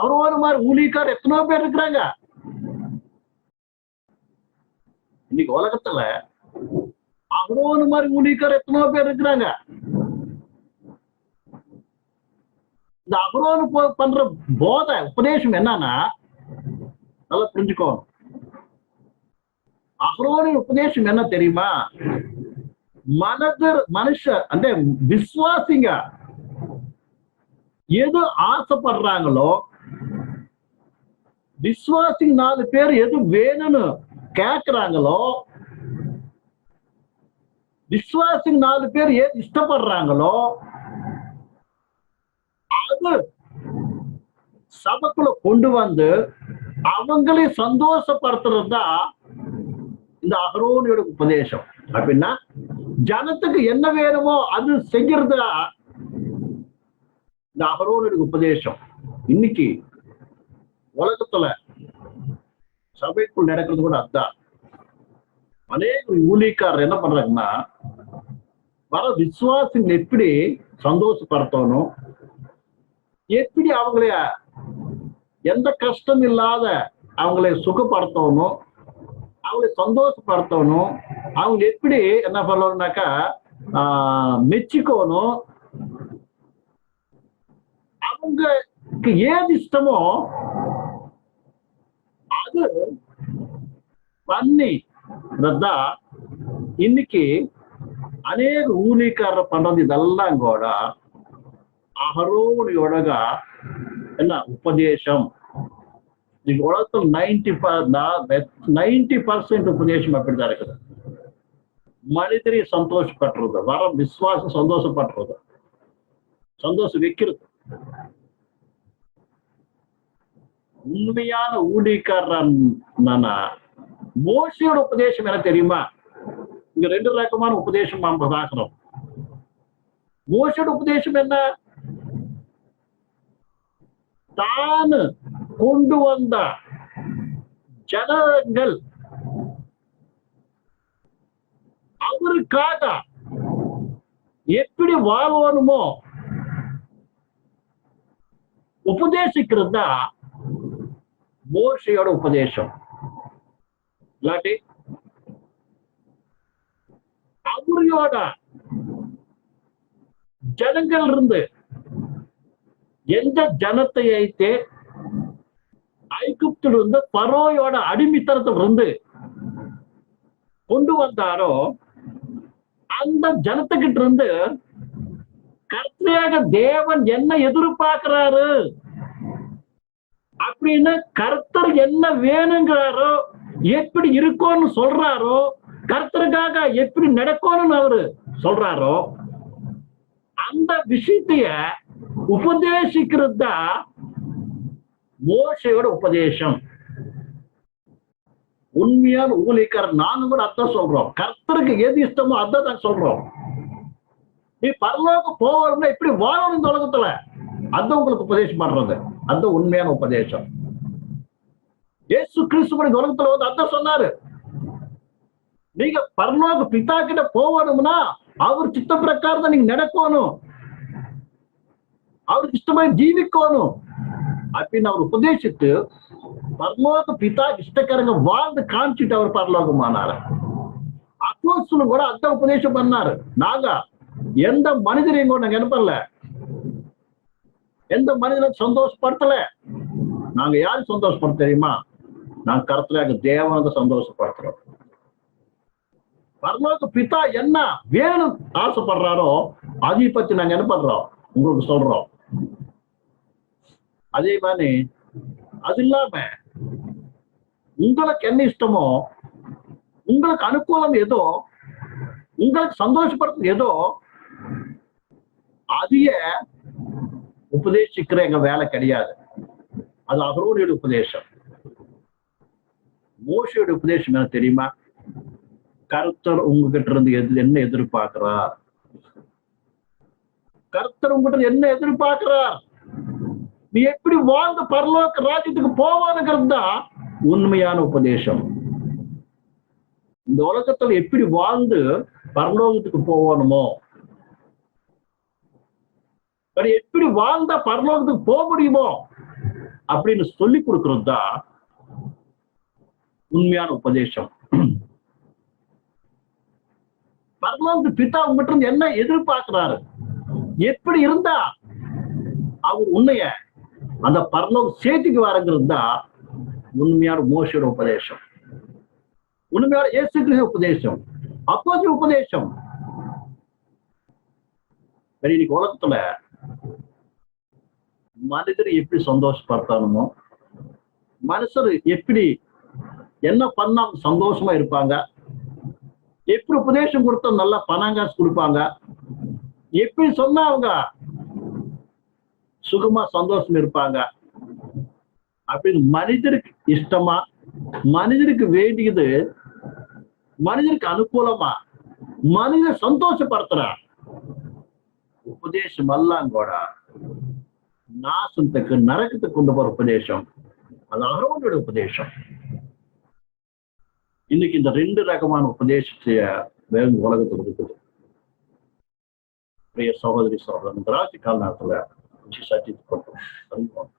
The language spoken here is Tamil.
அகரோன மாதிரி ஊழியக்கார் எத்தனையோ பேர் இருக்கிறாங்க. இன்னைக்கு உலகத்துல அகரோன மாதிரி ஊழியக்கார் எத்தனையோ பேர் இருக்கிறாங்க. இந்த அகரோனு பண்ற போதை உபதேசம் என்னன்னா நல்லா புரிஞ்சுக்கோ. அகரோனின் உபதேசம் என்ன தெரியுமா? மனதர் மனுஷர் அந்த விசுவாசிங்க எது ஆசைப்படுறாங்களோ விஸ்வாசிங் நாலு பேர் எது வேணும்னு கேக்குறாங்களோ விஸ்வாசிங் நாலு பேர் ஏது இஷ்டப்படுறாங்களோ அது சபைக்குள்ள கொண்டு வந்து அவங்களை சந்தோஷப்படுத்துறது தான் இந்த அகரோனியோட உபதேசம். அப்படின்னா ஜனத்துக்கு என்ன வேணுமோ அது செய்யறதா இந்த அகரோனியோட உபதேசம். இன்னைக்கு உலகத்துல சபைக்குள் நடக்கிறது கூட அதுதான். அநேக ஊழியக்காரர் என்ன பண்றாங்கன்னா வர விசுவாசங்கள் எப்படி சந்தோஷப்படுத்தணும் எப்படி அவங்கள எந்த கஷ்டம் இல்லாத அவங்களை சுகப்படுத்தணும் அவங்களை சந்தோஷப்படுத்தணும் அவங்க எப்படி என்ன பண்ணணும்னாக்கா ஆஹ், மெச்சிக்கணும் அவங்களுக்கு ஏது இஷ்டமோ அது பண்ணி ಶ್ರದ್ಧಾ ಇನ್ನಿಕ್ಕೆ ಅನೇಕ ಹೂಲಿಕಾರರ ಪನ್ನದಿದೆಲ್ಲ ಕೂಡ ಅಹರೋಡಿಯೊಳಗ ಎಲ್ಲ ಉಪದೇಶಂ ಈಗ ಒಳತು ನೈಂಟಿ ನೈಂಟಿ ಪರ್ಸೆಂಟ್ ಉಪದೇಶ ಮಾಡಿಬಿಡ್ತಾರೆ ಕದ ಮನಿತರಿಗೆ ಸಂತೋಷ ಪಟ್ಟಿರೋದು ವರ ವಿಶ್ವಾಸ ಸಂತೋಷ ಪಟ್ಟಿರೋದು ಸಂತೋಷ ವ್ಯಕ್ಕಿರುತ್ತೆ உண்மையான ஊழியக்காரன் மோசியோட உபதேசம் என்ன தெரியுமா? இங்க ரெண்டு ரகமான உபதேசம் நாம் பார்க்கிறோம். மோசையோட உபதேசம் என்ன? தான் கொண்டு வந்த ஜனங்கள் அவருக்காக எப்படி வாழணுமோ உபதேசிக்கிறது மோஷையோட உபதேசம். இல்லாட்டி அவரையோட ஜனங்கள் இருந்து எந்த ஜனத்தை ஐத்தே ஐகுப்தில் இருந்து பரோயோட அடிமைத்தனத்தில் இருந்து கொண்டு வந்தாரோ அந்த ஜனத்துக்கிட்ட இருந்து கர்த்தரையாக தேவன் என்ன எதிர்பார்க்கிறாரு? அப்படின்னு கர்த்தர் என்ன வேணுங்கிறாரோ எப்படி இருக்கும்னு சொல்றாரோ கர்த்தருக்காக எப்படி நடக்கணும்னு அவரு சொல்றாரோ அந்த விஷயத்தைய உபதேசிக்கிறது தான் மோசையோட உபதேசம். உண்மையான ஊழியக்காரர் நானும் கூட அதான் சொல்றோம். கர்த்தருக்கு எது இஷ்டமோ அதான் தான் சொல்றோம். நீ பரலோகம் போகணும்னா எப்படி வாழணும் இந்த உலகத்துல? அதான் உங்களுக்கு உபதேசம் பண்றது. அந்த உண்மையான உபதேசம். இயேசு கிறிஸ்து உலகத்துல வந்து அதான் சொன்னாரு. நீங்க பரலோக பிதா கிட்ட போகணும்னா அவர் சித்த பிரகாரம் தான் நீங்க நடக்கணும். அவருக்கு இஷ்டமாய் ஜீவிக்கணும். அப்படின்னு அவர் உபதேசித்து பரலோக பிதா இஷ்டக்காரங்க வாழ்ந்து காமிச்சிட்டு அவர் பரலோகமானாரு. அப்போஸ்தலன் கூட அதான் உபதேசம் பண்ணாரு. நாங்க எந்த மனிதரையும் கூட நாங்க என்ன பண்ணல எந்த மனிதனும் சந்தோஷப்படுத்தல. நாங்க யாரு சந்தோஷப்படுத்த தெரியுமா? நாங்க கருத்துல தேவனத்தை சந்தோஷப்படுத்துறோம். பரலோக பிதா என்ன வேணும் ஆசைப்படுறாரோ அதை பத்தி நாங்க என்ன பண்றோம்? உங்களுக்கு சொல்றோம். அதே மாதிரி அது இல்லாம உங்களுக்கு என்ன இஷ்டமோ உங்களுக்கு அனுகூலம் ஏதோ உங்களுக்கு சந்தோஷப்படுத்து ஏதோ அதைய உபதேசிக்கிற எங்க வேலை கிடையாது. அது அவருடைய உபதேசம். மோசையோட உபதேசம் என்ன தெரியுமா? கருத்தர் உங்ககிட்ட இருந்து எது என்ன எதிர்பார்க்கிறார்? கர்த்தர் உங்ககிட்ட இருந்து என்ன எதிர்பார்க்கிறார்? நீ எப்படி வாழ்ந்த பரலோக ராஜ்யத்துக்கு போவானுங்கிறது தான் உண்மையான உபதேசம். இந்த உலகத்துல எப்படி வாழ்ந்து பரலோகத்துக்கு போகணுமோ அவர் எப்படி வாழ்ந்தா பரலோகத்துக்கு போக முடியுமோ அப்படின்னு சொல்லி கொடுக்கறது தான் உண்மையான உபதேசம். பரலோகத்து பிதா உங்ககிட்ட இருந்து என்ன எதிர்பார்க்கிறாரு? எப்படி இருந்தா அவர் உன்னைய அந்த பரலோக சேர்த்துக்கு வரங்கிறது தான் உண்மையான மோசோட உபதேசம். உண்மையான இயேசு உபதேசம். அப்போது உபதேசம். இன்னைக்கு உலகத்துல மனிதர் எப்படி சந்தோஷப்படுத்தானுமோ மனுஷர் எப்படி என்ன பண்ணா சந்தோஷமா இருப்பாங்க எப்படி உபதேசம் கொடுத்தா நல்லா பணங்காசு கொடுப்பாங்க எப்படி சொன்னா அவங்க சுகமா சந்தோஷம் இருப்பாங்க அப்படின்னு மனிதருக்கு இஷ்டமா மனிதருக்கு வேண்டியது மனிதருக்கு அனுகூலமா மனிதர் சந்தோஷப்படுத்துற உபதேசம் எல்லாம் கூட நாசத்துக்கு நரக்கத்துக்கு கொண்டு போற உபதேசம். அது அகரோனுடைய உபதேசம். இன்னைக்கு இந்த ரெண்டு ரகமான உபதேசத்தைய வேறு உலகத்துக்கு இருக்குது பிரிய சகோதரி சகோதரன் திராட்சை கால நேரத்துல சட்டி கொண்டு